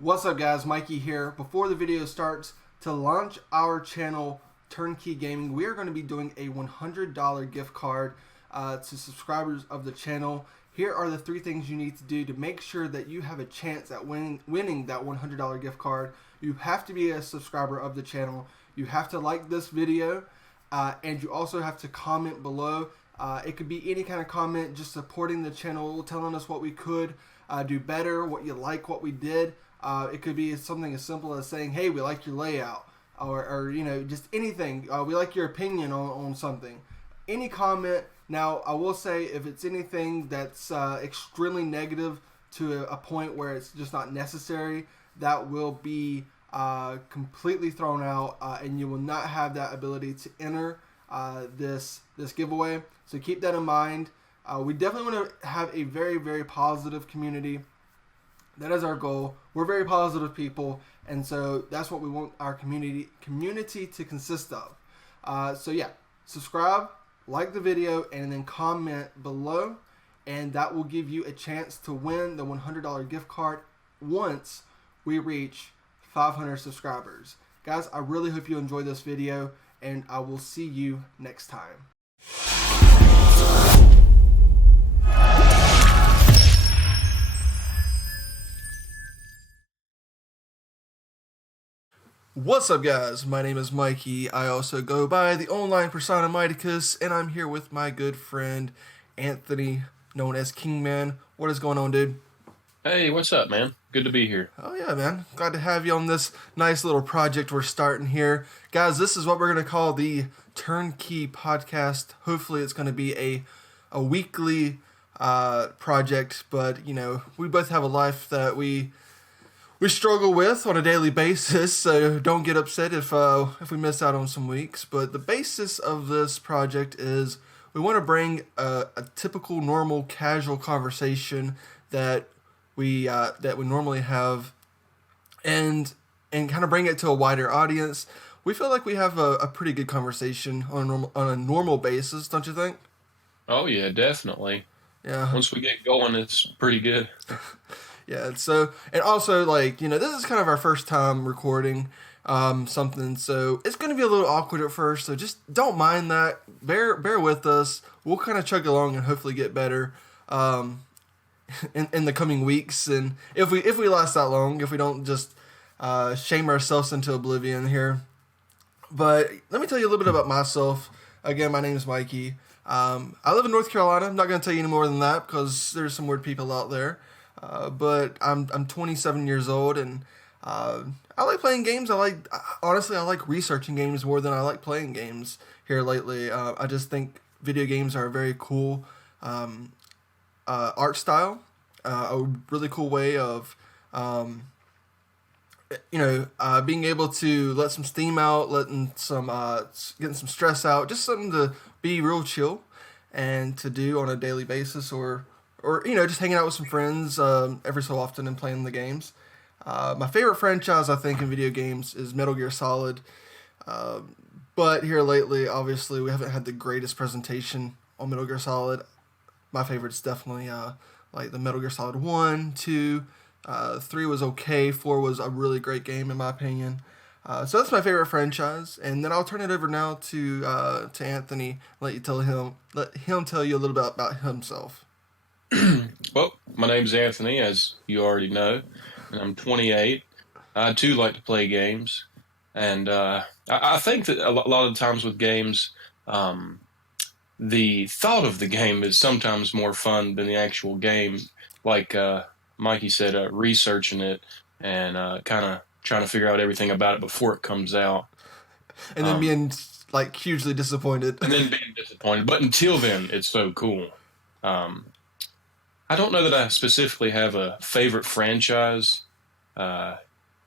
What's up guys, Mikey here. Before the video starts, to launch our channel TurnKey Gaming, we are going to be doing a $100 gift card to subscribers of the channel. Here are the three things you need to do to make sure that you have a chance at winning that $100 gift card. You have to be a subscriber of the channel. You have to like this video and you also have to comment below. It could be any kind of comment just supporting the channel, telling us what we could do better, what you like, what we did. It could be something as simple as saying, hey, we like your layout, or you know, just anything. We like your opinion on something. Any comment. Now, I will say if it's anything that's extremely negative to a point where it's just not necessary, that will be completely thrown out, and you will not have that ability to enter this giveaway. So keep that in mind. We definitely want to have a very, very positive community. That is our goal. We're very positive people, and so that's what we want our community to consist of. So yeah, subscribe, like the video, and then comment below, and that will give you a chance to win the $100 gift card once we reach 500 subscribers. Guys, I really hope you enjoyed this video, and I will see you next time. What's up guys, my name is Mikey. I also go by the online persona Miticus, and I'm here with my good friend Anthony, known as Kingman. What is going on, dude? Hey, what's up, man? Good to be here. Oh yeah, man. Glad to have you on this nice little project we're starting here. Guys, this is what we're going to call the TurnKey podcast. Hopefully it's going to be a weekly project, but you know, we both have a life that we struggle with on a daily basis, so don't get upset if we miss out on some weeks. But the basis of this project is we want to bring a typical, normal, casual conversation that we normally have, and kind of bring it to a wider audience. We feel like we have a pretty good conversation on a normal basis, don't you think? Oh yeah, definitely. Yeah. Once we get going, it's pretty good. Yeah, so, and also, like, you know, this is kind of our first time recording something, so it's going to be a little awkward at first, so just don't mind that. Bear with us. We'll kind of chug along and hopefully get better in the coming weeks, and if we last that long, if we don't just shame ourselves into oblivion here. But let me tell you a little bit about myself. Again, my name is Mikey. I live in North Carolina. I'm not going to tell you any more than that because there's some weird people out there. But I'm 27 years old, and I like playing games. Honestly, I like researching games more than I like playing games here lately. I just think video games are a very cool art style, a really cool way of being able to let some steam out, getting some stress out, just something to be real chill and to do on a daily basis, or you know, just hanging out with some friends every so often and playing the games. My favorite franchise, I think, in video games is Metal Gear Solid. But here lately, obviously, we haven't had the greatest presentation on Metal Gear Solid. My favorite's definitely like the Metal Gear Solid 1, 2, 3 was okay, 4 was a really great game in my opinion. So that's my favorite franchise, and then I'll turn it over now to Anthony. Let him tell you a little bit about himself. Well, my name's Anthony, as you already know, and I'm 28. I too like to play games, and I think that a lot of times with games, the thought of the game is sometimes more fun than the actual game. Like Mikey said, researching it and kind of trying to figure out everything about it before it comes out, and then being like hugely disappointed. But until then, it's so cool. I don't know that I specifically have a favorite franchise. I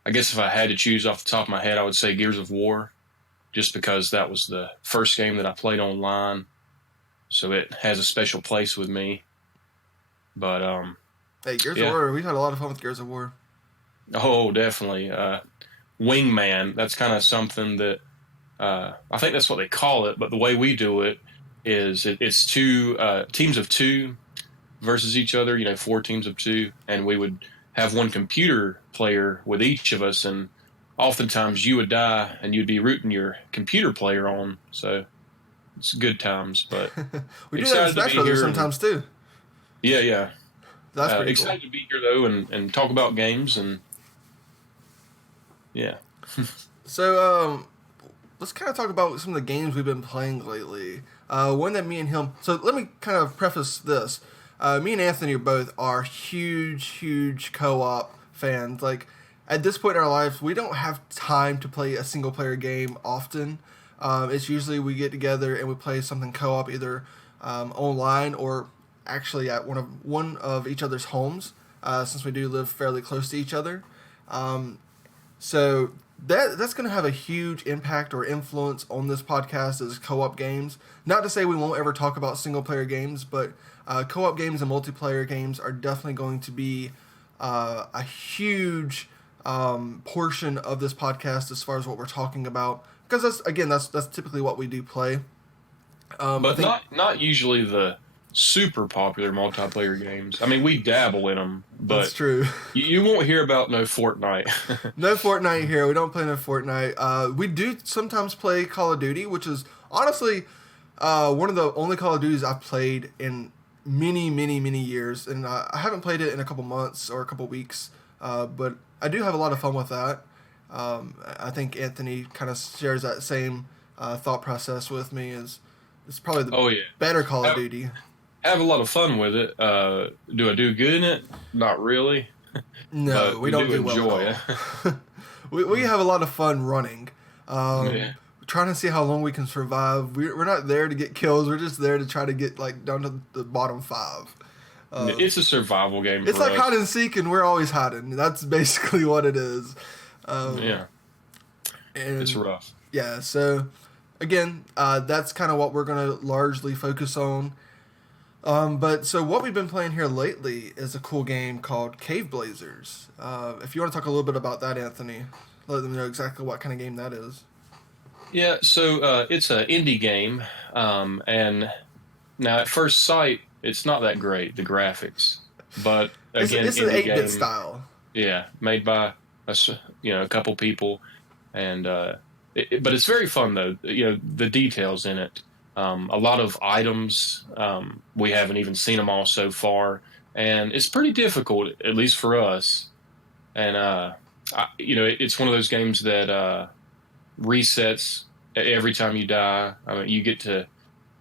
guess if I had to choose off the top of my head, I would say Gears of War, just because that was the first game that I played online, so it has a special place with me. But hey, Gears of War, we've had a lot of fun with Gears of War. Oh, definitely. Wingman, that's kind of something that I think that's what they call it, but the way we do it is it's two teams of two versus each other, you know, 4 teams of 2, and we would have one computer player with each of us, and oftentimes you would die and you'd be rooting your computer player on. So it's good times, but We do that in excited to Smash be Brothers here. sometimes too. Yeah, yeah. That's pretty cool. Excited to be here though, and talk about games, and yeah. So, let's kind of talk about some of the games we've been playing lately. One that me and him. So let me kind of preface this. Me and Anthony both are huge co-op fans. Like at this point in our lives, we don't have time to play a single player game often. It's usually we get together and we play something co-op either online or actually at one of each other's homes. Since we do live fairly close to each other. So that's going to have a huge impact or influence on this podcast as co-op games. Not to say we won't ever talk about single-player games, but co-op games and multiplayer games are definitely going to be a huge portion of this podcast as far as what we're talking about. Because that's typically what we do play. But not usually the super popular multiplayer games. I mean, we dabble in them, but that's true. You won't hear about no Fortnite. No Fortnite here. We don't play no Fortnite. We do sometimes play Call of Duty, which is honestly one of the only Call of Duties I've played in many years, and I haven't played it in a couple months or a couple weeks, but I do have a lot of fun with that. I think Anthony kind of shares that same thought process with me. It's probably the better Call of Duty. Have a lot of fun with it. Do I do good in it? Not really. No, we don't do enjoy well it. we have a lot of fun running. Trying to see how long we can survive. We're not there to get kills. We're just there to try to get like down to the bottom 5. It's a survival game. It's like hide and seek, and we're always hiding. That's basically what it is. And it's rough. Yeah. So again, that's kind of what we're going to largely focus on. But so what we've been playing here lately is a cool game called Cave Blazers. If you want to talk a little bit about that, Anthony, let them know exactly what kind of game that is. Yeah, so it's an indie game, and now at first sight, it's not that great, the graphics. But again, it's an 8-bit style. Yeah, made by a couple people, and but it's very fun though. The details in it. A lot of items, we haven't even seen them all so far, and it's pretty difficult, at least for us. And it's one of those games that resets every time you die. I mean,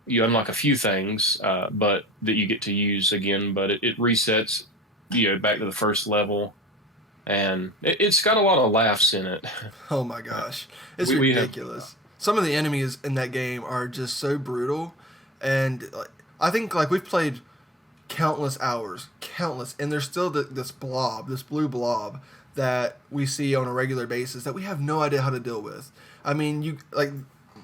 you unlock a few things, but that you get to use again, but it resets, back to the first level, and it's got a lot of laughs in it. Oh my gosh, it's ridiculous. Some of the enemies in that game are just so brutal, and I think we've played countless hours, and there's still this blue blob that we see on a regular basis that we have no idea how to deal with. I mean,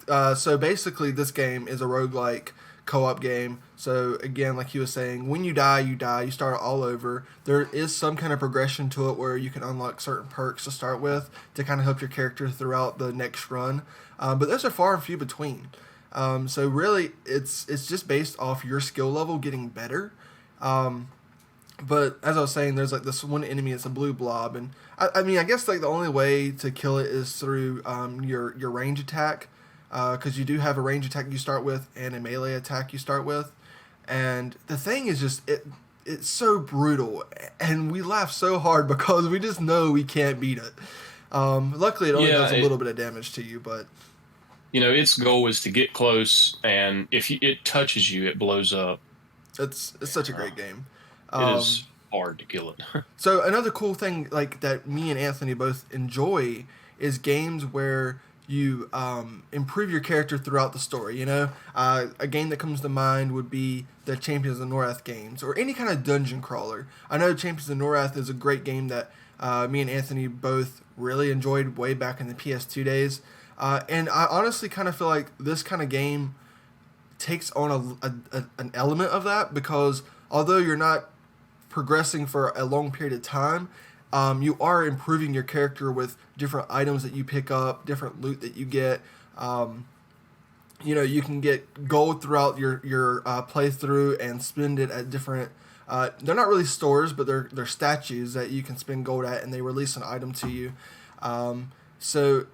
so basically this game is a roguelike co-op game. So again, like he was saying, when you die, you start all over. There is some kind of progression to it where you can unlock certain perks to start with to kind of help your character throughout the next run. But those are far and few between. So really, it's just based off your skill level getting better. But as I was saying, there's this one enemy. It's a blue blob, and I mean, I guess the only way to kill it is through your range attack, because you do have a range attack you start with and a melee attack you start with. And the thing is just it's so brutal, and we laugh so hard because we just know we can't beat it. Luckily, it only does a little bit of damage to you, but its goal is to get close, and if it touches you, it blows up. It's such a great game. It is hard to kill it. So another cool thing that me and Anthony both enjoy is games where you improve your character throughout the story. A game that comes to mind would be the Champions of Norath games, or any kind of dungeon crawler. I know Champions of Norath is a great game that me and Anthony both really enjoyed way back in the PS2 days. And I honestly kind of feel like this kind of game takes on an element of that, because although you're not progressing for a long period of time, you are improving your character with different items that you pick up, different loot that you get. You can get gold throughout your playthrough and spend it at different They're not really stores, but they're statues that you can spend gold at, and they release an item to you. So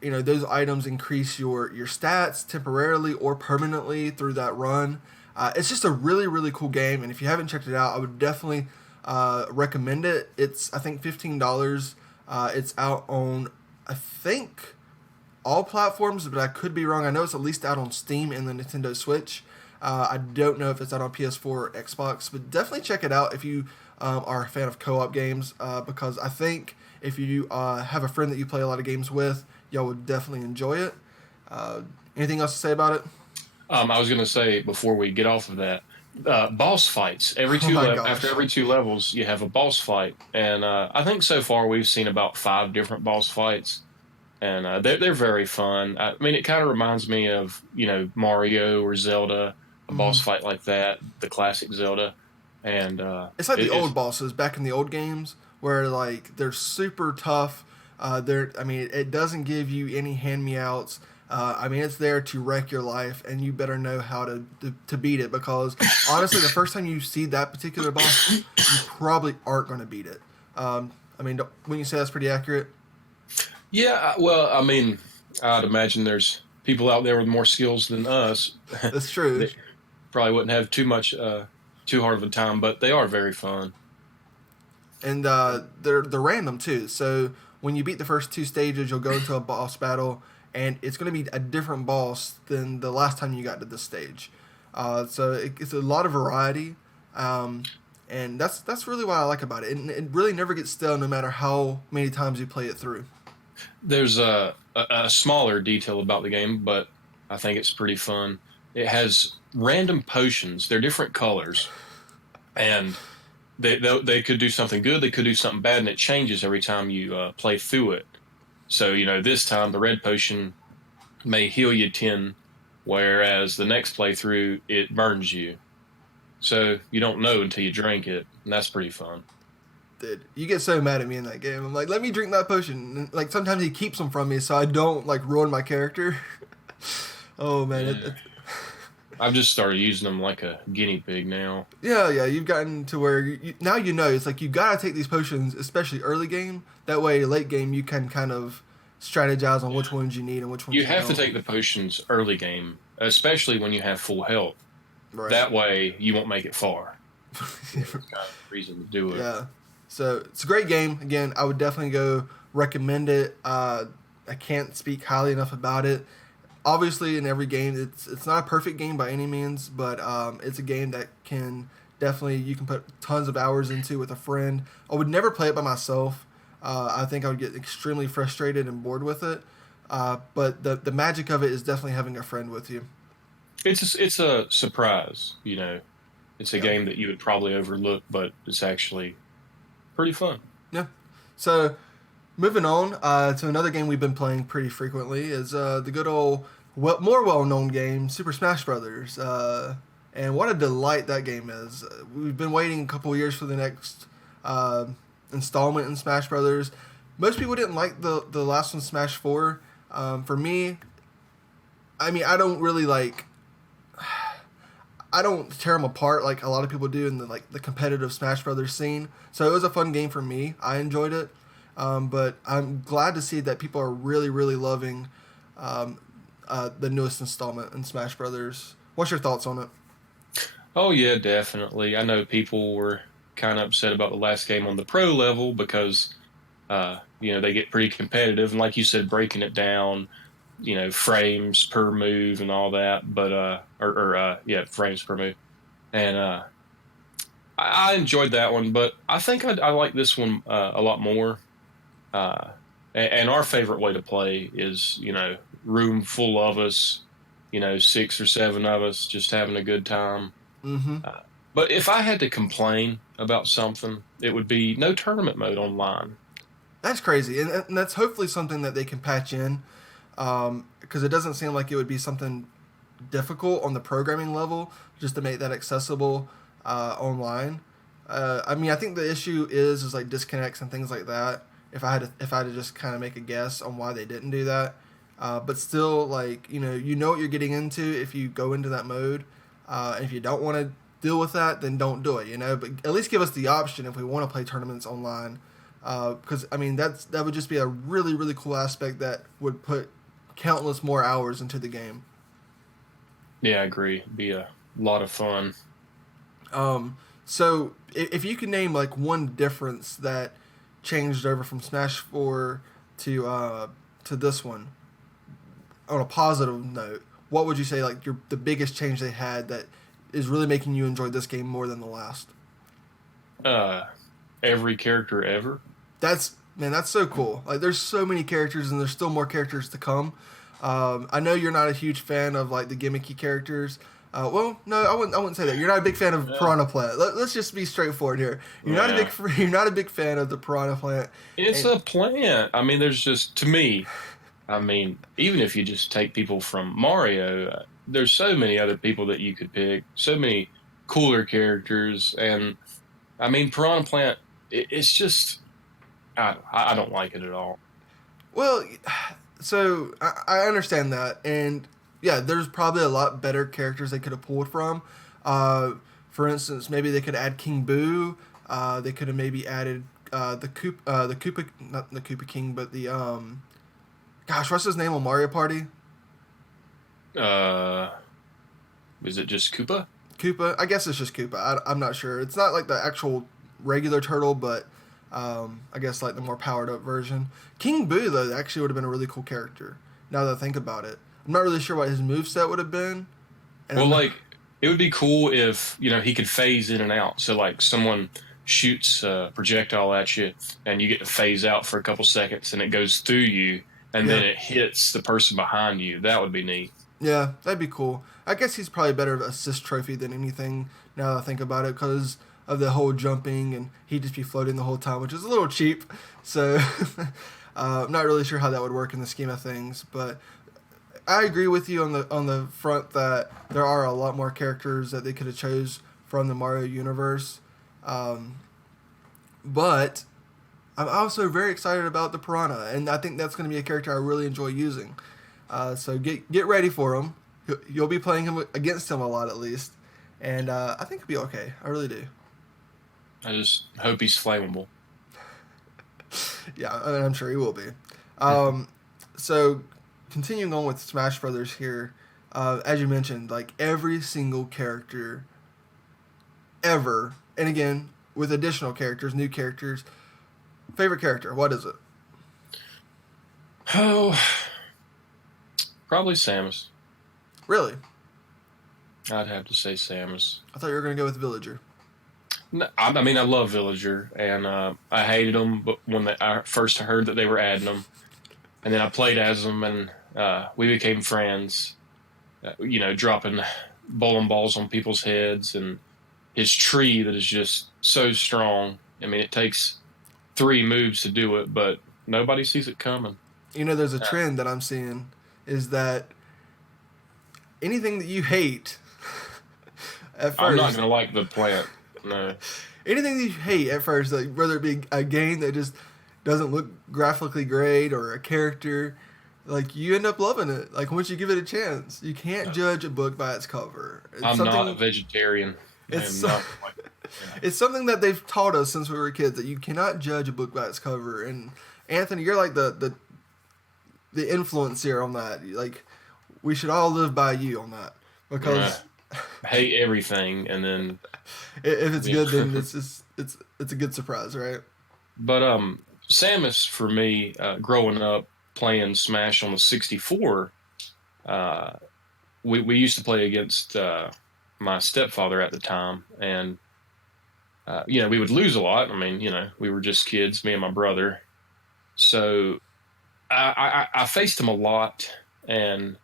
those items increase your stats temporarily or permanently through that run. It's just a really, really cool game, and if you haven't checked it out, I would definitely recommend it. It's, I think, $15. It's out on, I think, all platforms, but I could be wrong. I know it's at least out on Steam and the Nintendo Switch. I don't know if it's out on PS4 or Xbox, but definitely check it out if you are a fan of co-op games, because I think if you have a friend that you play a lot of games with, y'all would definitely enjoy it. Anything else to say about it? I was going to say, before we get off of that, boss fights. After every 2 levels, you have a boss fight, and I think so far we've seen about 5 different boss fights, and they're very fun. I mean, it kind of reminds me of Mario or Zelda, a boss fight like that, the classic Zelda, and it's like the old bosses back in the old games where like they're super tough. It doesn't give you any hand me outs. It's there to wreck your life, and you better know how to beat it, because honestly, the first time you see that particular boss, you probably aren't going to beat it. Wouldn't you say that's pretty accurate? Yeah, well, I mean, I'd imagine there's people out there with more skills than us. That's true. They probably wouldn't have too hard of a time, but they are very fun. And they're random too. So when you beat the first 2 stages, you'll go into a boss battle, and it's going to be a different boss than the last time you got to this stage. So it's a lot of variety, and that's really what I like about it. And it really never gets stale, no matter how many times you play it through. There's a smaller detail about the game, but I think it's pretty fun. It has random potions. They're different colors, and they could do something good, they could do something bad, and it changes every time you play through it. So, this time the red potion may heal you 10, whereas the next playthrough, it burns you. So you don't know until you drink it, and that's pretty fun. Dude, you get so mad at me in that game. I'm like, let me drink that potion. And, like, sometimes he keeps them from me so I don't, like, ruin my character. Oh, man. Yeah. I've just started using them like a guinea pig now. Yeah, you've gotten to where now it's like you gotta take these potions, especially early game. That way, late game, you can kind of strategize on which ones you need and which ones you have don't. to take the potions early game, especially when you have full health. Right. That way, you won't make it far. That's kind of the reason to do it. Yeah. So it's a great game. Again, I would definitely go recommend it. I can't speak highly enough about it. Obviously, in every game, it's not a perfect game by any means, but it's a game that you can put tons of hours into with a friend. I would never play it by myself. I think I would get extremely frustrated and bored with it. But the magic of it is definitely having a friend with you. It's a surprise, It's a game that you would probably overlook, but it's actually pretty fun. Yeah. So moving on to another game we've been playing pretty frequently is the good old, more well-known game, Super Smash Brothers. And what a delight that game is. We've been waiting a couple of years for the next installment in Smash Brothers. Most people didn't like the last one, Smash 4. For me, I don't really I don't tear them apart like a lot of people do in the competitive Smash Brothers scene. So it was a fun game for me. I enjoyed it. But I'm glad to see that people are really, really loving the newest installment in Smash Brothers. What's your thoughts on it? Oh, yeah, definitely. I know people were kind of upset about the last game on the pro level because, they get pretty competitive. And like you said, breaking it down, frames per move and all that. But, frames per move. And I enjoyed that one, but I think I like this one a lot more. And our favorite way to play is, room full of us, 6 or 7 of us just having a good time. Mm-hmm. But if I had to complain about something, it would be no tournament mode online. That's crazy. And that's hopefully something that they can patch in, because it doesn't seem like it would be something difficult on the programming level just to make that accessible online. I think the issue is like disconnects and things like that. If I had to just kind of make a guess on why they didn't do that, but still, you know what you're getting into if you go into that mode. And if you don't want deal with that, then don't do it, you know. But at least give us the option if we want to play tournaments online, because I mean that would just be a really really cool aspect that would put countless more hours into the game. Yeah, I agree. It'd be a lot of fun. So if you could name like one difference that changed over from Smash 4 to this one, on a positive note, what would you say like the biggest change they had that is really making you enjoy this game more than the last? Every character ever. That's so cool. Like there's so many characters and there's still more characters to come. I know you're not a huge fan of like the gimmicky characters. Well, no, I wouldn't say that. You're not a big fan of Piranha Plant. Let's just be straightforward here. You're not a big fan of the Piranha Plant. It's a plant. I mean, there's just, to me, I mean, even if you just take people from Mario, there's so many other people that you could pick, so many cooler characters, and I mean, Piranha Plant, it's just, I don't like it at all. Well, so I understand that, and yeah, there's probably a lot better characters they could have pulled from. For instance, maybe they could add King Boo. They could have maybe added the Koopa, not the Koopa King, but the gosh, what's his name on Mario Party? Is it just Koopa? Koopa, I guess it's just Koopa. I'm not sure. It's not like the actual regular turtle, but I guess like the more powered up version. King Boo though actually would have been a really cool character. Now that I think about it, I'm not really sure what his moveset would have been. Well, like it would be cool if he could phase in and out. So like someone shoots a projectile at you, and you get to phase out for a couple seconds, and it goes through you, and then it hits the person behind you. That would be neat. Yeah, that'd be cool. I guess he's probably better of an assist trophy than anything now that I think about it, because of the whole jumping, and he'd just be floating the whole time, which is a little cheap. So I'm not really sure how that would work in the scheme of things, but I agree with you on the front that there are a lot more characters that they could have chose from the Mario universe. But I'm also very excited about the Piranha, and I think that's going to be a character I really enjoy using. So get ready for him. You'll be playing him against him a lot at least, and I think it'll be okay. I really do. I just hope he's flammable. Yeah, I mean, I'm sure he will be. So continuing on with Smash Brothers here, as you mentioned, like every single character ever, and again with additional characters, new characters. Favorite character? What is it? Oh, probably Samus. Really? I'd have to say Samus. I thought you were going to go with Villager. No, I mean, I love Villager, and I hated them, but when I first heard that they were adding them, and then I played as them, and we became friends. Dropping bowling balls on people's heads, and his tree that is just so strong. I mean, it takes 3 moves to do it, but nobody sees it coming. There's a trend that I'm seeing is that anything that you hate at first, I'm not going to like the plant. No. Anything that you hate at first, like whether it be a game that just doesn't look graphically great or a character, like you end up loving it. Like once you give it a chance, you can't judge a book by its cover. I'm not a vegetarian. It's something that they've taught us since we were kids, that you cannot judge a book by its cover. And Anthony, you're like the influencer on that. Like we should all live by you on that, because I hate everything, and then if it's good, then it's a good surprise, right? But Samus for me, growing up playing Smash on the 64, we used to play against my stepfather at the time, and we would lose a lot. I mean, we were just kids, me and my brother. So I faced him a lot, and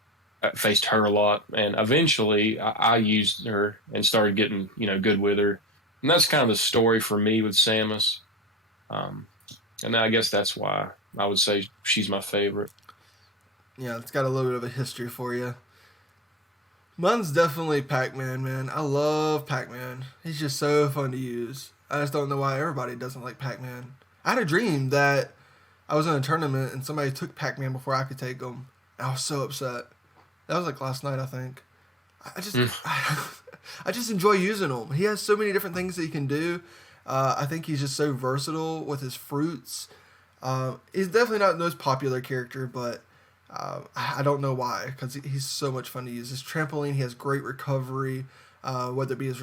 I faced her a lot, and eventually I used her and started getting good with her, and that's kind of the story for me with Samus. And I guess that's why I would say she's my favorite. Yeah, it's got a little bit of a history for you. Mine's definitely Pac-Man, man. I love Pac-Man. He's just so fun to use. I just don't know why everybody doesn't like Pac-Man. I had a dream that I was in a tournament and somebody took Pac-Man before I could take him. I was so upset. That was like last night, I think. I just enjoy using him. He has so many different things that he can do. I think he's just so versatile with his fruits. He's definitely not the most popular character, but I don't know why, because he's so much fun to use. His trampoline, he has great recovery, whether it be his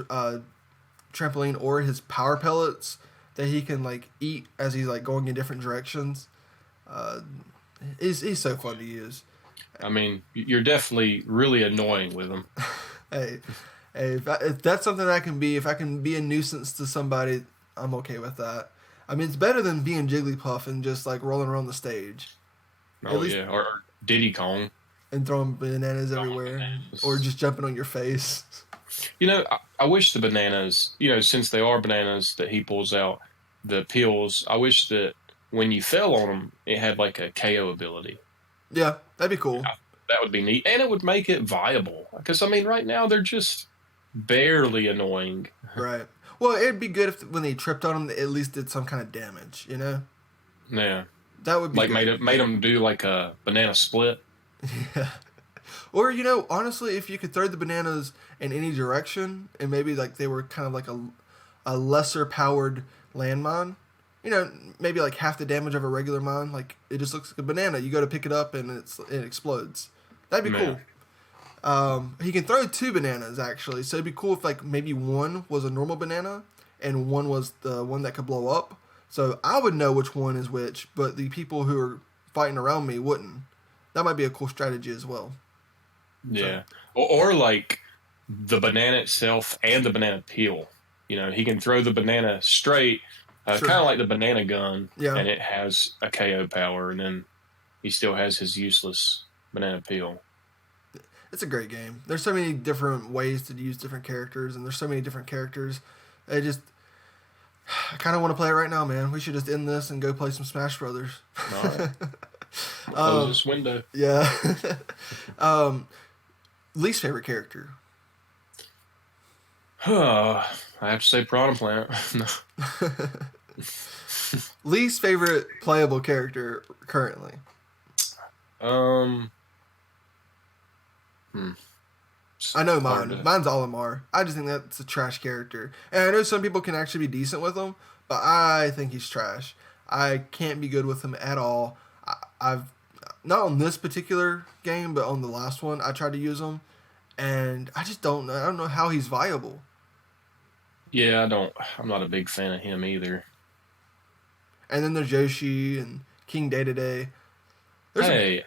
trampoline or his power pellets that he can like eat as he's like going in different directions. Uh, he's so fun to use. I mean, you're definitely really annoying with him. Hey, if that's something I can be, if I can be a nuisance to somebody, I'm okay with that. I mean, it's better than being Jigglypuff and just like rolling around the stage. At Oh least yeah, or Diddy Kong. and throwing bananas Oh, everywhere, or bananas. just jumping on your face. I wish the bananas, since they are bananas that he pulls out, the peels, I wish that when you fell on them, it had like a KO ability. Yeah, that'd be cool. I, that would be neat. And it would make it viable. Because, I mean, right now they're just barely annoying. Right. Well, it'd be good if when they tripped on them, they at least did some kind of damage. You know, Yeah. that would be Like good. made them do like a banana split. Yeah. Or honestly, if you could throw the bananas in any direction, and maybe like they were kind of like a lesser powered landmine. Maybe like half the damage of a regular mine. Like it just looks like a banana. You go to pick it up and it explodes. That'd be Yeah. cool. He can throw two bananas actually, so it'd be cool if like maybe one was a normal banana and one was the one that could blow up. So I would know which one is which, but the people who are fighting around me wouldn't. That might be a cool strategy as well. So Yeah. Or like the banana itself and the banana peel. He can throw the banana straight, sure, kind of like the banana gun, yeah, and it has a KO power, and then he still has his useless banana peel. it's a great game. There's so many different ways to use different characters, and there's so many different characters. I kind of want to play it right now, man. We should just end this and go play some Smash Brothers. All right. Close this window. Yeah. um, least favorite character. I have to say Piranha Plant. Least favorite playable character currently. um, hmm. I know Hard mine. to. Mine's Olimar. I just think that's a trash character. And I know some people can actually be decent with him, but I think he's trash. I can't be good with him at all. I've not on this particular game, but on the last one, I tried to use him, and I just don't know. I don't know how he's viable. Yeah, I don't. I'm not a big fan of him either. And then there's Yoshi and King Day to Day. There's a, Hey,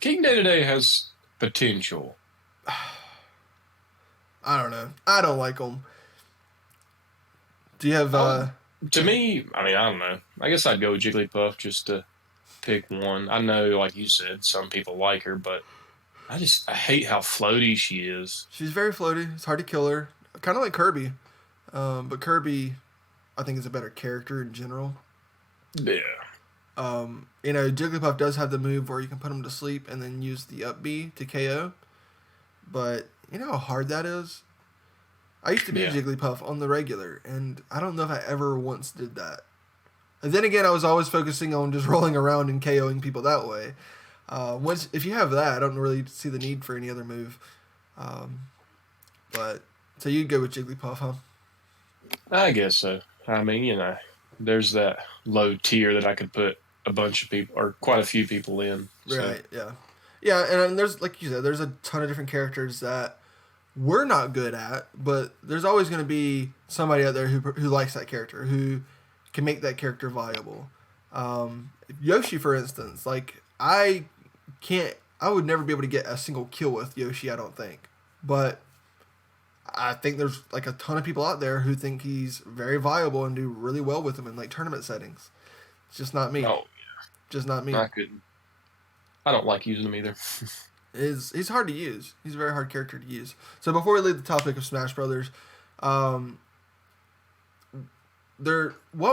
King Day to Day has potential. I don't know. I don't like him. Do you have? To me, I mean, I don't know. I guess I'd go with Jigglypuff just to pick one. I know, like you said, some people like her, but I hate how floaty she is. She's very floaty. It's hard to kill her. Kind of like Kirby, but Kirby, I think is a better character in general. Yeah. Jigglypuff does have the move where you can put him to sleep and then use the up B to KO. But you know how hard that is? I used to be Yeah. Jigglypuff on the regular, and I don't know if I ever once did that. And then again, I was always focusing on just rolling around and KOing people that way. If you have that, I don't really see the need for any other move. But so you'd go with Jigglypuff, huh? I guess so. I mean, there's that low tier that I could put a bunch of people or quite a few people in. So, Right. Yeah. Yeah, and there's like you said, there's a ton of different characters that we're not good at, but there's always going to be somebody out there who likes that character, who can make that character viable. Yoshi, for instance, like I would never be able to get a single kill with Yoshi, I don't think. But I think there's like a ton of people out there who think he's very viable and do really well with him in like tournament settings. It's just not me. oh, Just not me. I couldn't. I don't like using them either. He's hard to use. He's a very hard character to use. So before we leave the topic of Smash Brothers, what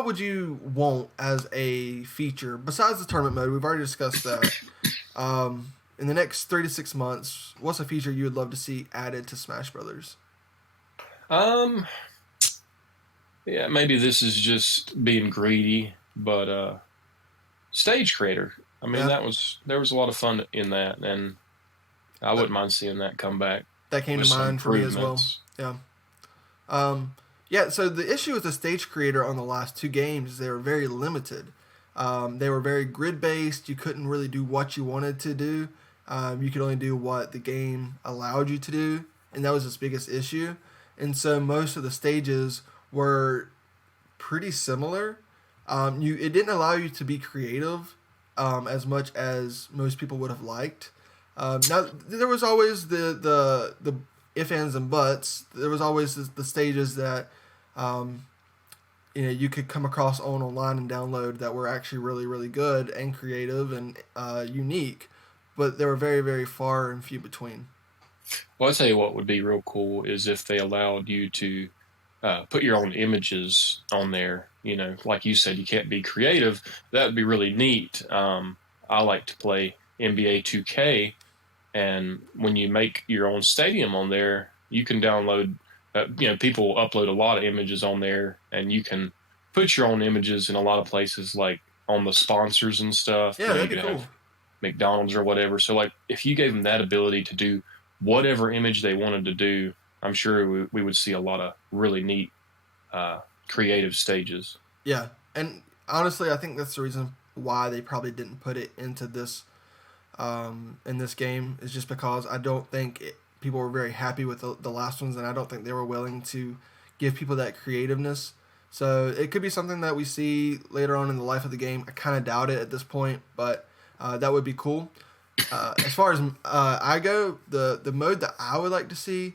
would you want as a feature besides the tournament mode? We've already discussed that. In the next 3 to 6 months, what's a feature you would love to see added to Smash Brothers? Um, yeah, maybe this is just being greedy, but stage creator. I mean, Yeah. there was a lot of fun in that, and I wouldn't mind seeing that come back. that came to with some mind for me as well. improvements. Yeah. Yeah, so the issue with the stage creator on the last two games is they were very limited. They were very grid based. You couldn't really do what you wanted to do. You could only do what the game allowed you to do, and that was its biggest issue. And so most of the stages were pretty similar. It didn't allow you to be creative as much as most people would have liked. Now there was always the if ands and buts. There was always the stages that you could come across online and download that were actually really really good and creative and unique, but they were very very far and few between. Well, I'd say what would be real cool is if they allowed you to put your own images on there. You know, like you said, you can't be creative. That would be really neat. I like to play NBA 2K, and when you make your own stadium on there, you can download. People upload a lot of images on there, and you can put your own images in a lot of places, like on the sponsors and stuff. Yeah, You know, you that'd be could cool. have McDonald's or whatever. So, like, if you gave them that ability to do whatever image they wanted to do, I'm sure we would see a lot of really neat creative stages. Yeah, and honestly, I think that's the reason why they probably didn't put it into this in this game is just because I don't think people were very happy with the last ones, and I don't think they were willing to give people that creativeness. So it could be something that we see later on in the life of the game. I kind of doubt it at this point, but that would be cool. As far as I go, the mode that I would like to see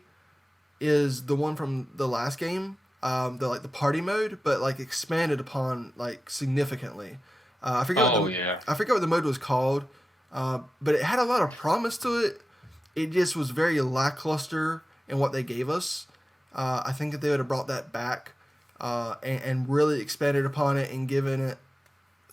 is the one from the last game, the party mode, but like expanded upon like significantly. I forget Oh yeah. I forget what the mode was called, but it had a lot of promise to it. It just was very lackluster in what they gave us. I think if they would have brought that back and really expanded upon it and given it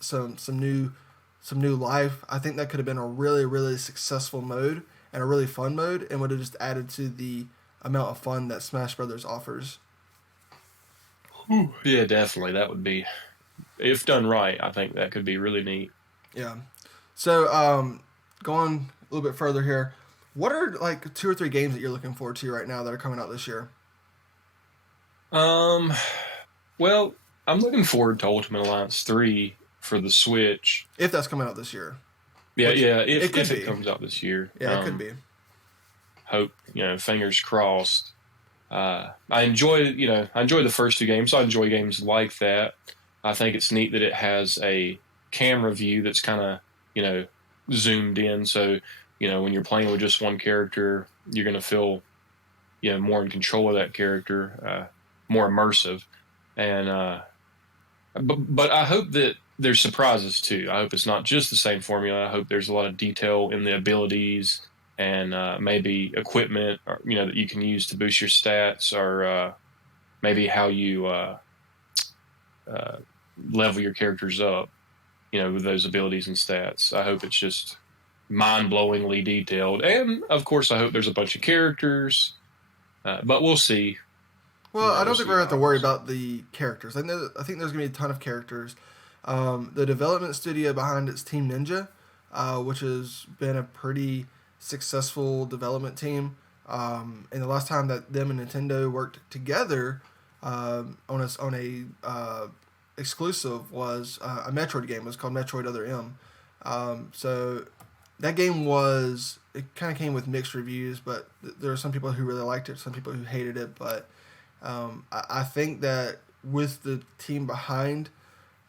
some new life, I think that could have been a really really successful mode and a really fun mode, and would have just added to the amount of fun that Smash Brothers offers. Yeah, definitely. That would be, if done right, I think that could be really neat. Yeah. So going a little bit further here, what are like two or three games that you're looking forward to right now that are coming out this year? Um, well, I'm looking forward to Ultimate Alliance 3 for the Switch. If that's coming out this year, Yeah, which yeah, it could if it be. comes out this year. Yeah, it could be. Hope, fingers crossed. I enjoy the first two games. I enjoy games like that. I think it's neat that it has a camera view that's kind of, zoomed in. So, when you're playing with just one character, you're going to feel, more in control of that character, more immersive. And, but I hope that there's surprises too. I hope it's not just the same formula. I hope there's a lot of detail in the abilities and maybe equipment, or, that you can use to boost your stats, or maybe how you level your characters up, with those abilities and stats. I hope it's just mind-blowingly detailed, and of course, I hope there's a bunch of characters. But we'll see. Well, I don't We'll think see we're going to have how to it worry goes. about the characters. I think there's going to be a ton of characters. The development studio behind it's Team Ninja, which has been a pretty successful development team. And the last time that them and Nintendo worked together on a exclusive was a Metroid game. It was called Metroid Other M. So that game it kind of came with mixed reviews, but there are some people who really liked it, some people who hated it. But I think that with the team behind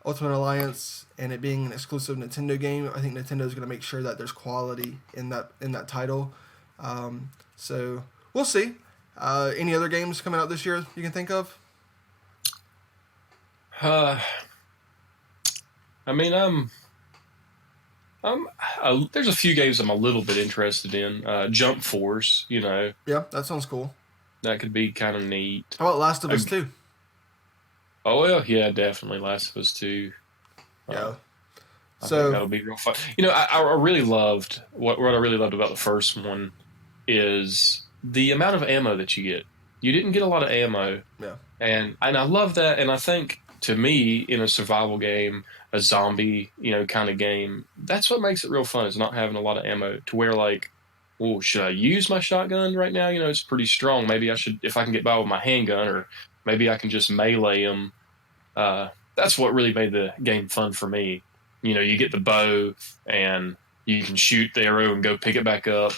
Ultimate Alliance and it being an exclusive Nintendo game, I think Nintendo is going to make sure that there's quality in that title. So we'll see. Any other games coming out this year you can think of? Uh, I mean, there's a few games I'm a little bit interested in. Jump Force, Yeah, that sounds cool. that could be kind of neat. How about Last of Uh, Us 2? oh well, yeah, definitely Last of Us 2. Uh, Yeah. I think So that'll be real fun. I really loved what I really loved about the first one is the amount of ammo that you get. You didn't get a lot of ammo, yeah, and I love that. And I think to me, in a survival game, a zombie kind of game, that's what makes it real fun is not having a lot of ammo. To where like well, should I use my shotgun right now? It's pretty strong. Maybe I should, if I can get by with my handgun, or maybe I can just melee them. That's what really made the game fun for me. You get the bow and you can shoot the arrow and go pick it back up.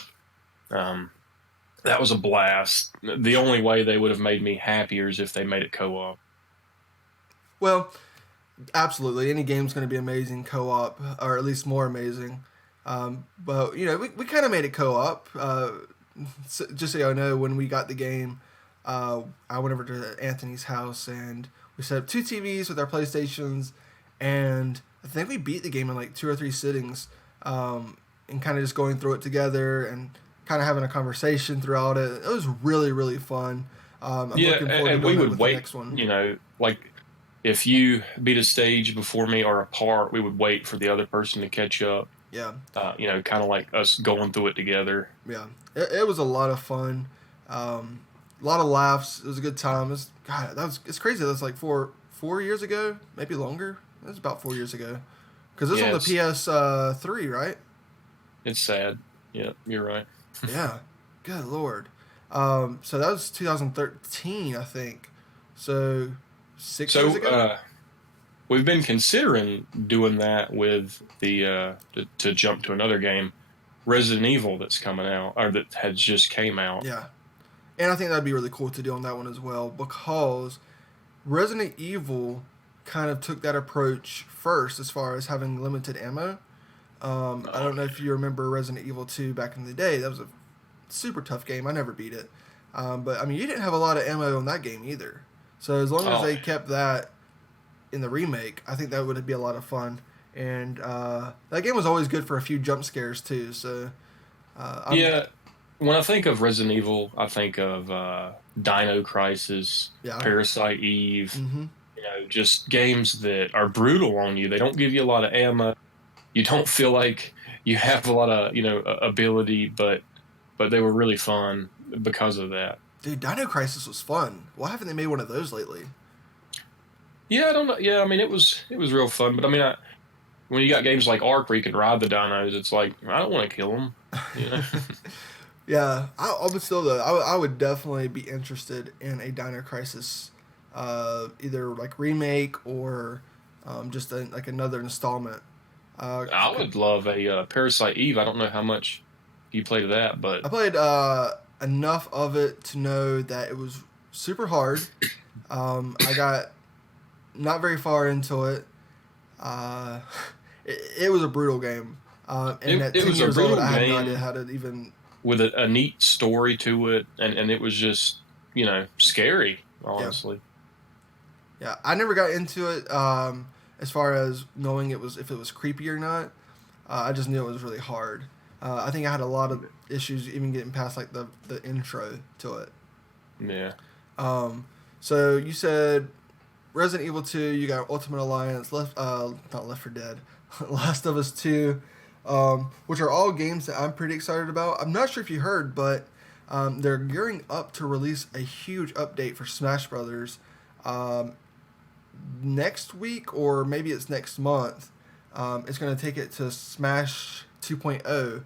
Um, that was a blast. The only way they would have made me happier is if they made it co-op. Well, absolutely. Any game's going to be amazing co-op, or at least more amazing. But we kind of made it co-op. Just so y'all know, when we got the game, I went over to Anthony's house and we set up two TVs with our PlayStations, and I think we beat the game in like 2 or 3 sittings, and kind of just going through it together and kind of having a conversation throughout it. It was really, really fun. I'm Yeah, looking forward to and doing we that would with the wait. next one. Like if you beat a stage before me or apart, we would wait for the other person to catch up. Yeah, Kind of like us going through it together. yeah. It was a lot of fun. A lot of laughs. It was a good time. It's crazy. That's like four years ago, maybe longer. It was about 4 years ago. Because this was on the PS3, right? It's sad. Yeah, you're right. Yeah. Good lord. So that was 2013, I think. So 6 years ago. We've been considering doing that with the to jump to another game, Resident Evil, that's coming out, or that has just came out. Yeah. And I think that'd be really cool to do on that one as well, because Resident Evil kind of took that approach first as far as having limited ammo. I don't know if you remember Resident Evil 2 back in the day. That was a super tough game. I never beat it. But, I mean, you didn't have a lot of ammo in that game either. So as long as they kept that in the remake, I think that would be a lot of fun. And that game was always good for a few jump scares too. So when I think of Resident Evil, I think of Dino Crisis, Parasite Eve. Mm-hmm. Just games that are brutal on you. They don't give you a lot of ammo. You don't feel like you have a lot of ability, but they were really fun because of that. Dude, Dino Crisis was fun. Why haven't they made one of those lately? Yeah, I don't know. Yeah, I mean, it was real fun. But I mean, when you got games like Ark where you can ride the dinos, it's like, I don't want to kill them. Yeah, I would still though. I would definitely be interested in a Dino Crisis, either like remake or just like another installment. I would love a Parasite Eve. I don't know how much you played of that, but I played enough of it to know that it was super hard. I got not very far into it. It was a brutal game. And at 10 years old, I had no idea how to even... With a neat story to it, and it was just, scary, honestly. Yeah, I never got into it as far as knowing if it was creepy or not. I just knew it was really hard. I think I had a lot of issues even getting past like the intro to it. Yeah. So you said Resident Evil 2, you got Ultimate Alliance, not Left 4 Dead, Last of Us 2, which are all games that I'm pretty excited about. I'm not sure if you heard, but they're gearing up to release a huge update for Smash Brothers next week, or maybe it's next month. It's going to take it to Smash 2.0,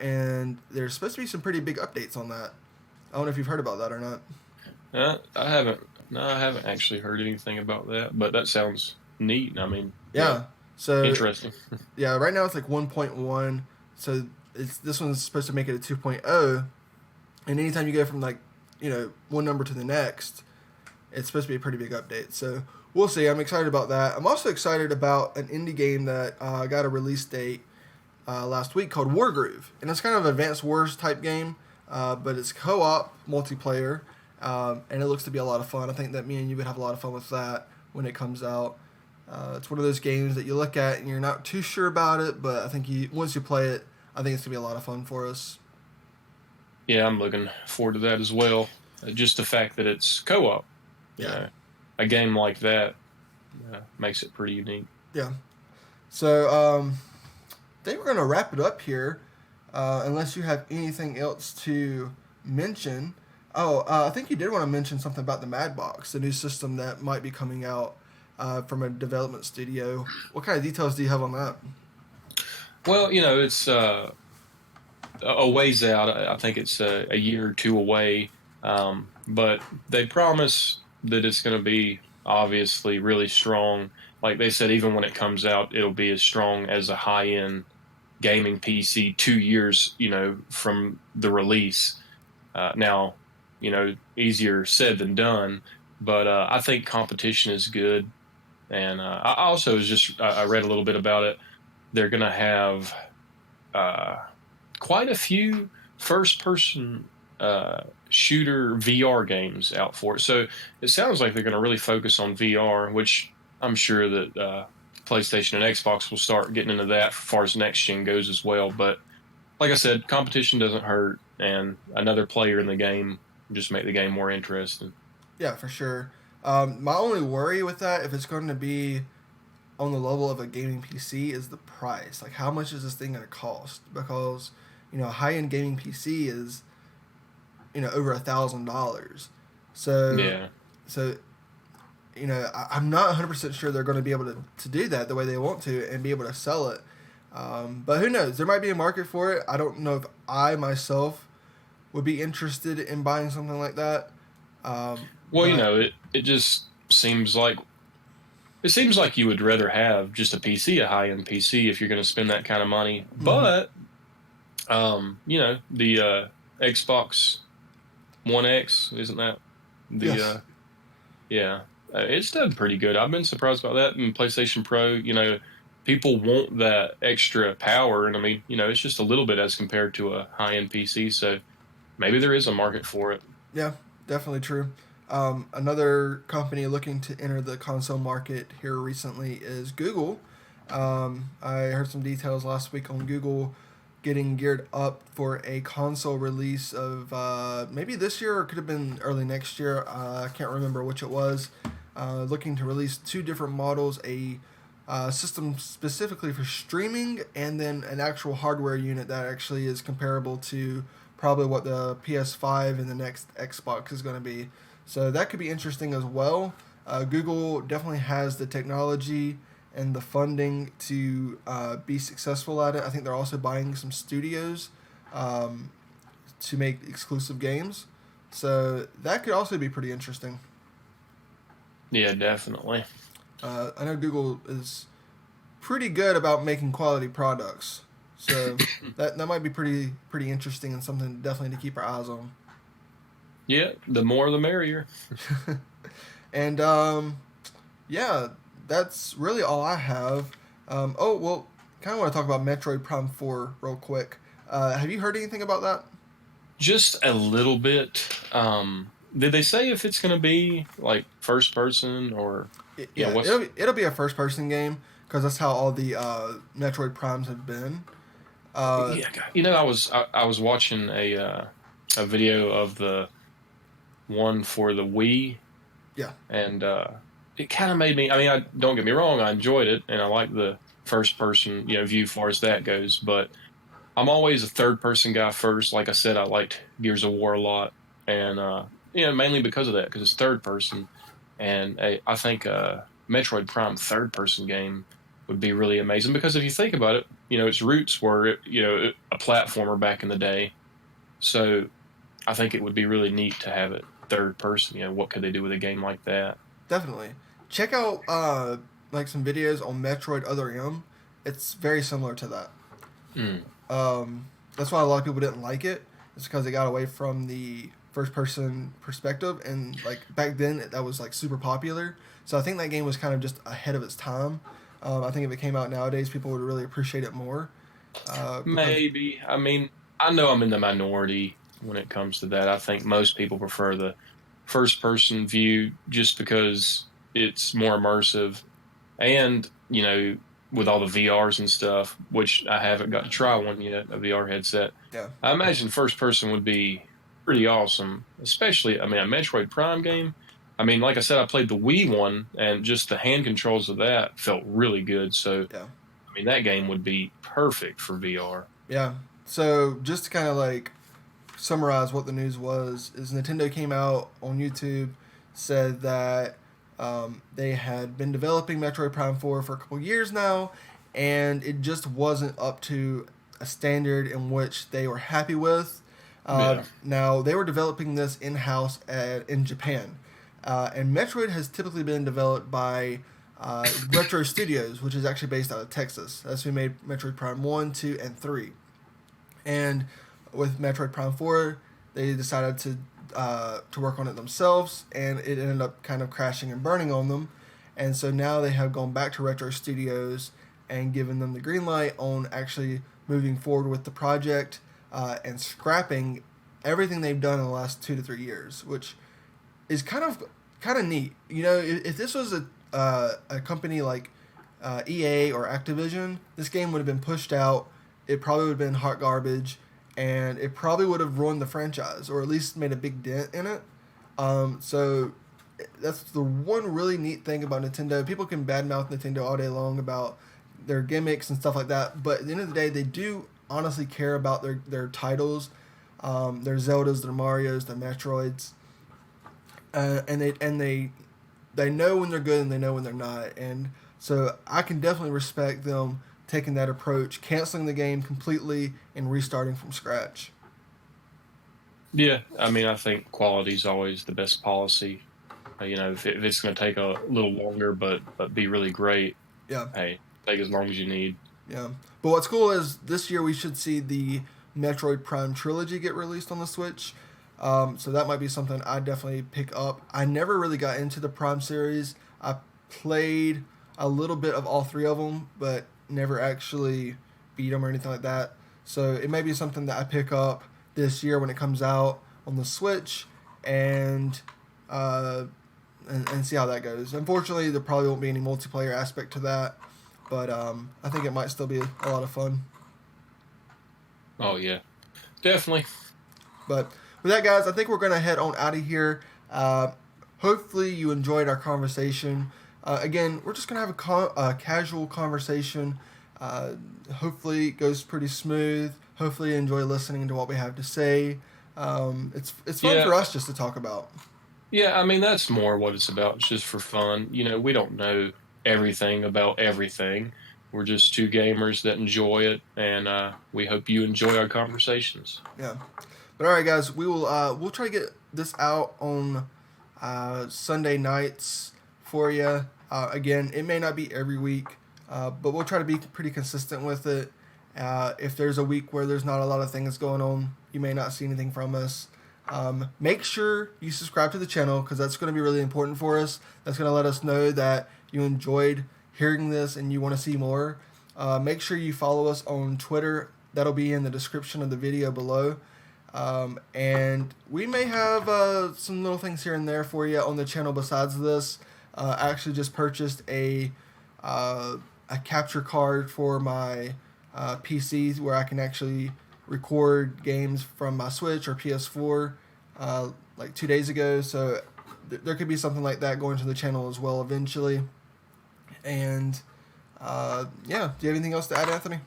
and there's supposed to be some pretty big updates on that. I don't know if you've heard about that or not. I haven't. No, I haven't actually heard anything about that, but that sounds neat. I mean, yeah. So interesting. Yeah, right now it's like 1.1. So this one's supposed to make it a 2.0, and anytime you go from like one number to the next, it's supposed to be a pretty big update. So we'll see. I'm excited about that. I'm also excited about an indie game that got a release date last week called Wargroove, and it's kind of an Advanced Wars type game, but it's co-op multiplayer, and it looks to be a lot of fun. I think that me and you would have a lot of fun with that when it comes out. It's one of those games that you look at and you're not too sure about it, but I think once you play it, I think it's going to be a lot of fun for us. Yeah, I'm looking forward to that as well. Just the fact that it's co-op. Yeah. A game like that makes it pretty unique. Yeah. So I think we're going to wrap it up here, unless you have anything else to mention. I think you did want to mention something about the Mad Box, the new system that might be coming out from a development studio. What kind of details do you have on that? Well, it's a ways out. I think it's a year or two away. But they promise that it's going to be obviously really strong. Like they said, even when it comes out, it'll be as strong as a high-end gaming PC 2 years, from the release. Now, easier said than done, but I think competition is good. And I also was just I read a little bit about it. They're going to have uh, quite a few first-person shooter VR games out for it. So it sounds like they're going to really focus on VR, which I'm sure that PlayStation and Xbox will start getting into that as far as next gen goes as well. But like I said, competition doesn't hurt, and another player in the game just make the game more interesting. Yeah, for sure. My only worry with that, if it's going to be on the level of a gaming PC, is the price. Like, how much is this thing going to cost? Because a high end gaming PC is over $1,000. So Yeah. so I'm not 100% sure they're going to be able to do that the way they want to and be able to sell it. But who knows? There might be a market for it. I don't know if I myself would be interested in buying something like that. Well, But it just seems like you would rather have just a PC, a high end PC, if you're going to spend that kind of money. mhm, But the Xbox One X, isn't that the yes, yeah, it's done pretty good. I've been surprised by that. And PlayStation Pro, people want that extra power, and I mean, it's just a little bit as compared to a high end PC. So maybe there is a market for it. yeah, definitely true. Another company looking to enter the console market here recently is Google. I heard some details last week on Google getting geared up for a console release of maybe this year or could have been early next year. I can't remember which it was. Looking to release two different models, a system specifically for streaming, and then an actual hardware unit that actually is comparable to probably what the PS5 and the next Xbox is going to be. So that could be interesting as well. Google definitely has the technology and the funding to be successful at it. I think they're also buying some studios um, to make exclusive games. So that could also be pretty interesting. Yeah, definitely. I know Google is pretty good about making quality products. So that might be pretty interesting and something definitely to keep our eyes on. Yeah, the more the merrier. And yeah, that's really all I have. Oh well, kind of want to talk about Metroid Prime 4 real quick. Have you heard anything about that? Just a little bit. Did they say if it's going to be like first person or Yeah, what's it'll be a first person game because that's how all the Metroid Primes have been. Uh, yeah, I was watching a video of the one for the Wii, yeah, and it kind of made me. I mean, I don't get me wrong, I enjoyed it, and I like the first person view far as that goes. But I'm always a third person guy first. Like I said, I liked Gears of War a lot, and mainly because of that, because it's third person, and I think Metroid Prime third person game would be really amazing because if you think about it, its roots were a platformer back in the day. So I think it would be really neat to have it third person. What could they do with a game like that? definitely. Check out like some videos on Metroid Other M. It's very similar to that. Mm. That's why a lot of people didn't like it. It's because they got away from the first person perspective, and like back then that was like super popular. So I think that game was kind of just ahead of its time. I think if it came out nowadays, people would really appreciate it more. Because Maybe. I mean, I know I'm in the minority when it comes to that. I think most people prefer the first person view just because it's more immersive. And, with all the VRs and stuff, which I haven't got to try one yet, a VR headset, yeah, I imagine first person would be pretty awesome, especially, I mean, a Metroid Prime game. I mean, like I said, I played the Wii one, and just the hand controls of that felt really good. So, yeah, I mean, that game would be perfect for VR. yeah. So just to kind of like summarize what the news was, is Nintendo came out on YouTube, said that they had been developing Metroid Prime 4 for a couple years now, and it just wasn't up to a standard in which they were happy with. Yeah. Now, they were developing this in-house in Japan. And Metroid has typically been developed by Retro Studios, which is actually based out of Texas. That's who made Metroid Prime 1, 2, and 3. And with Metroid Prime 4, they decided to work on it themselves, and it ended up kind of crashing and burning on them. And so now they have gone back to Retro Studios and given them the green light on actually moving forward with the project and scrapping everything they've done in the last 2 to 3 years, which is kind of neat. You know, if this was a company like EA or Activision, this game would have been pushed out. It probably would have been hot garbage, and it probably would have ruined the franchise, or at least made a big dent in it. So that's the one really neat thing about Nintendo. People can badmouth Nintendo all day long about their gimmicks and stuff like that, but at the end of the day, they do honestly care about their titles, their Zeldas, their Marios, their Metroids, and they know when they're good and they know when they're not. And so I can definitely respect them taking that approach, canceling the game completely and restarting from scratch. Yeah, I mean, I think quality is always the best policy. You know, if it's going to take a little longer, but be really great, Yeah, hey, take as long as you need. yeah. But what's cool is this year we should see the Metroid Prime trilogy get released on the Switch. So that might be something I definitely pick up. I never really got into the Prime series. I played a little bit of all three of them, but never actually beat them or anything like that. So it may be something that I pick up this year when it comes out on the Switch, and and see how that goes. Unfortunately, there probably won't be any multiplayer aspect to that, but I think it might still be a lot of fun. Oh yeah, definitely. But with that, guys, I think we're going to head on out of here. Hopefully, you enjoyed our conversation. Again, we're just going to have a casual conversation. Hopefully, it goes pretty smooth. Hopefully, you enjoy listening to what we have to say. It's fun Yeah, for us just to talk about. yeah. I mean, that's more what it's about. It's just for fun. You know, we don't know everything about everything. We're just two gamers that enjoy it, and we hope you enjoy our conversations. Yeah. But all right, guys, we'll try to get this out on Sunday nights for you. Again, it may not be every week, but we'll try to be pretty consistent with it. If there's a week where there's not a lot of things going on, you may not see anything from us. Make sure you subscribe to the channel, because that's going to be really important for us. That's going to let us know that you enjoyed hearing this and you want to see more. Make sure you follow us on Twitter. That'll be in the description of the video below. And we may have some little things here and there for you on the channel besides this. I actually just purchased a capture card for my PC, where I can actually record games from my Switch or PS4 like 2 days ago. So there could be something like that going to the channel as well eventually. And yeah, do you have anything else to add, Anthony?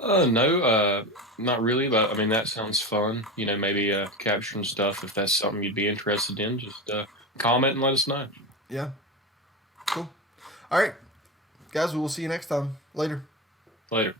No, not really, but I mean, that sounds fun. You know, maybe capturing stuff, if that's something you'd be interested in, just comment and let us know. Yeah, cool. All right, guys, we will see you next time. Later. Later.